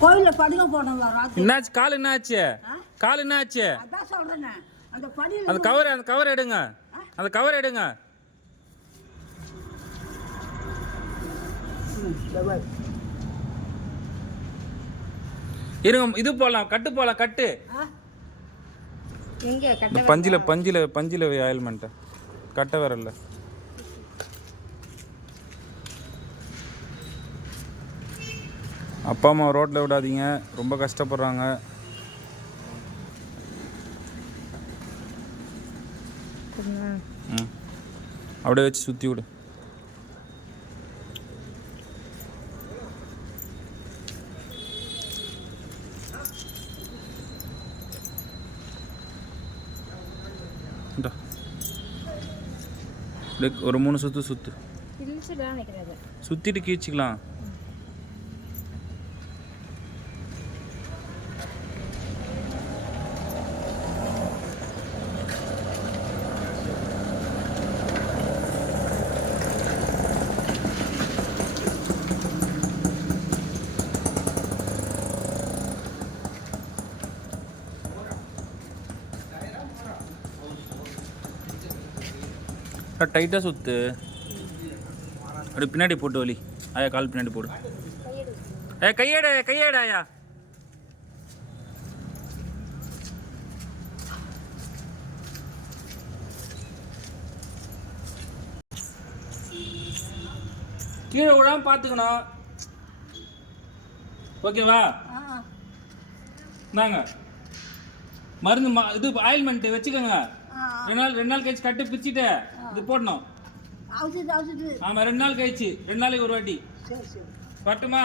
கோயிலில் படுக்க ராத்திரி என்னாச்சு? கால் என்னாச்சு? கால் என்னாச்சு? அதான் சொல்கிறேனே அந்த கவர் அந்த கவர் எடுங்க. அந்த கவர் எடுங்க. இருங்க இது போடலாம். கட்டு போடலாம் கட்டு. பஞ்சில பஞ்சில பஞ்சில ஆயில்மெண்ட்டை கட்ட வரல அப்பா அம்மா ரோட்டில் விடாதீங்க. ரொம்ப கஷ்டப்படுறாங்க. அப்படியே வச்சு சுற்றி விடு. ஒரு மூணு சுற்று சுற்று இழுச்சுதான் நிற்கிறது சுற்றிட்டு கீழ்ச்சிக்கலாம் டைட்டாக சுத்து. அப்படி பின்னாடி போட்டு வலி. ஆயா கால் பின்னாடி போடு. ஏ கையேட கையேட ஆயா. கீழே விடாம பார்த்துக்கணும். ஓகேவா நாங்க மருந்து இது ஆயில்மெண்ட் வச்சுக்கோங்க. ரெண்டு நாள் ரெண்டு நாள் கழிச்சு கட்டு பிரிச்சுட்டு இது போடணும். ஆமா ரெண்டு நாள் கழிச்சு. ரெண்டு நாளைக்கு ஒரு வாட்டி. வரட்டுமா